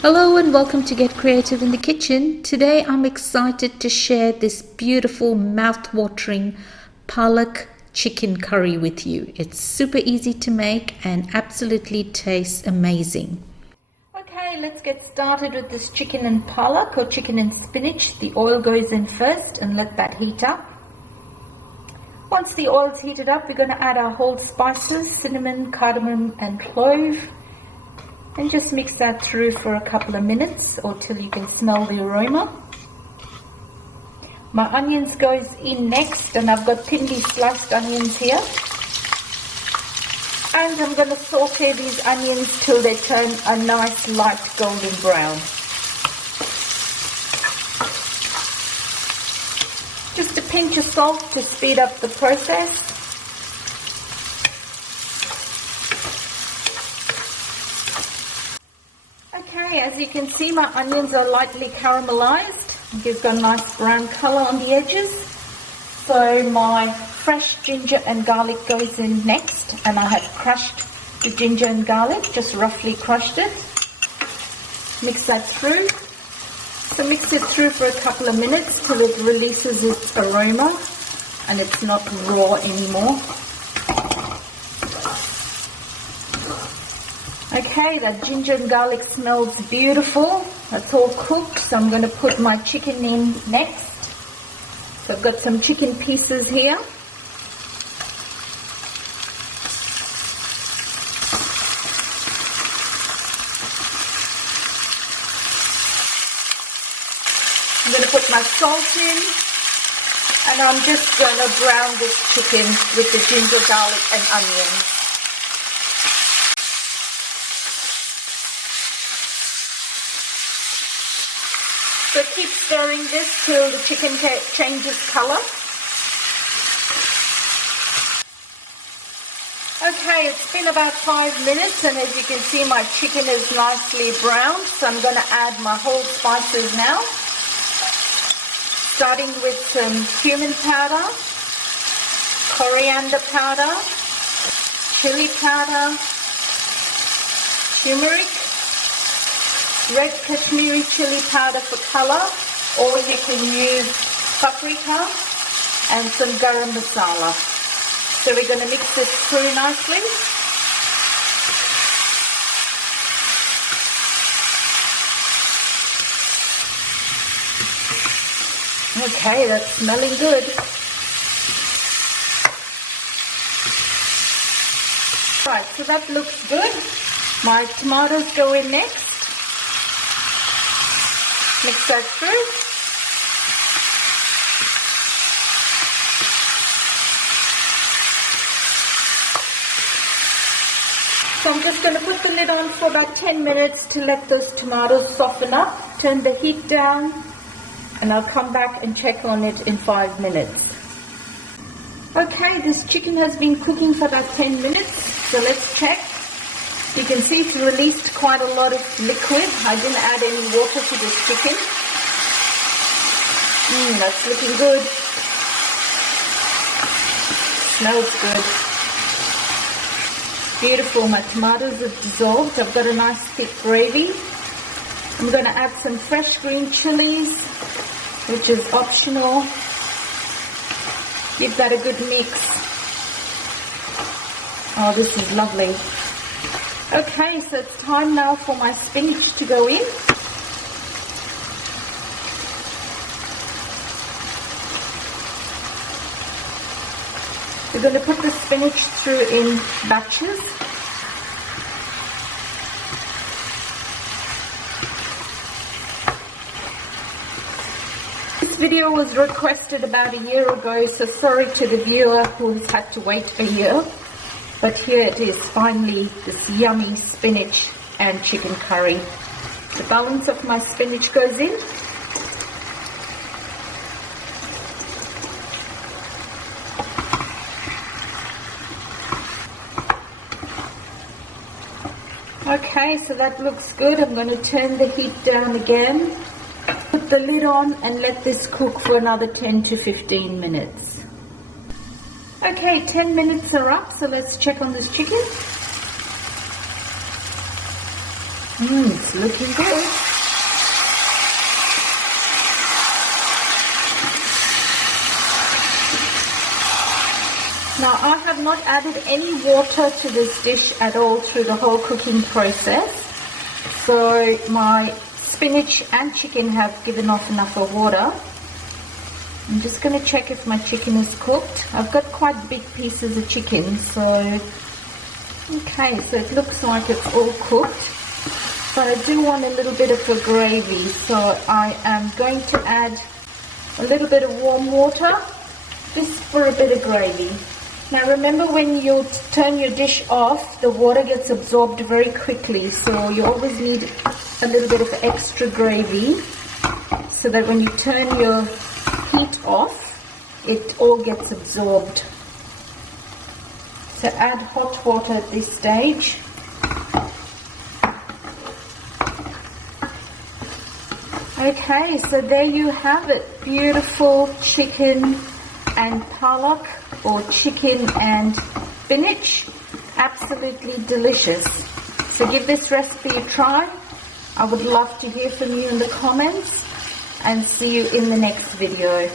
Hello and welcome to Get Creative in the Kitchen. Today I'm excited to share this beautiful mouth-watering Palak Chicken Curry with you. It's super easy to make and absolutely tastes amazing. Okay, let's get started with this chicken and palak or chicken and spinach. The oil goes in first and let that heat up. Once the oil's heated up, we're going to add our whole spices, cinnamon, cardamom and clove. And just mix that through for a couple of minutes or till you can smell the aroma. My onions goes in next, and I've got thinly sliced onions here. And I'm going to saute these onions till they turn a nice light golden brown. Just a pinch of salt to speed up the process. Okay, as you can see, my onions are lightly caramelized. They've got a nice brown color on the edges. So my fresh ginger and garlic goes in next, and I have crushed the ginger and garlic, just roughly crushed it. Mix that through. So mix it through for a couple of minutes till it releases its aroma and it's not raw anymore. Okay, that ginger and garlic smells beautiful. That's all cooked, so I'm going to put my chicken in next. So I've got some chicken pieces here. I'm going to put my salt in, and I'm just going to brown this chicken with the ginger, garlic and onions. So keep stirring this till the chicken changes color. Okay, it's been about 5 minutes, and as you can see, my chicken is nicely browned. So I'm going to add my whole spices now. Starting with some cumin powder, coriander powder, chili powder, turmeric, red Kashmiri Chilli powder for color, or you can use paprika and some garam masala. So we're going to mix this through nicely. Okay, that's smelling good. Right, so that looks good. My tomatoes go in next. Mix that through. So I'm just going to put the lid on for about 10 minutes to let those tomatoes soften up. Turn the heat down, and I'll come back and check on it in 5 minutes. Okay, this chicken has been cooking for about 10 minutes, so let's check. You can see it's released quite a lot of liquid. I didn't add any water to this chicken. That's looking good. Smells good. Beautiful. My tomatoes have dissolved. I've got a nice thick gravy. I'm going to add some fresh green chilies, which is optional. Give that a good mix. Oh, this is lovely. Okay, so it's time now for my spinach to go in. We're going to put the spinach through in batches. This video was requested about a year ago, so sorry to the viewer who's had to wait a year. But here it is, finally, this yummy spinach and chicken curry. The balance of my spinach goes in. Okay, so that looks good. I'm going to turn the heat down again. Put the lid on and let this cook for another 10 to 15 minutes. Okay, 10 minutes are up, so let's check on this chicken. It's looking good. Now I have not added any water to this dish at all through the whole cooking process. So my spinach and chicken have given off enough of water. I'm just going to check if my chicken is cooked. I've got quite big pieces of chicken, so okay, so it looks like it's all cooked. But I do want a little bit of a gravy, so I am going to add a little bit of warm water just for a bit of gravy. Now remember, when you turn your dish off, the water gets absorbed very quickly, so you always need a little bit of extra gravy so that when you turn your heat off, it all gets absorbed. So add hot water at this stage. Okay, so there you have it. Beautiful chicken and palak, or chicken and spinach. Absolutely delicious. So give this recipe a try. I would love to hear from you in the comments, and see you in the next video.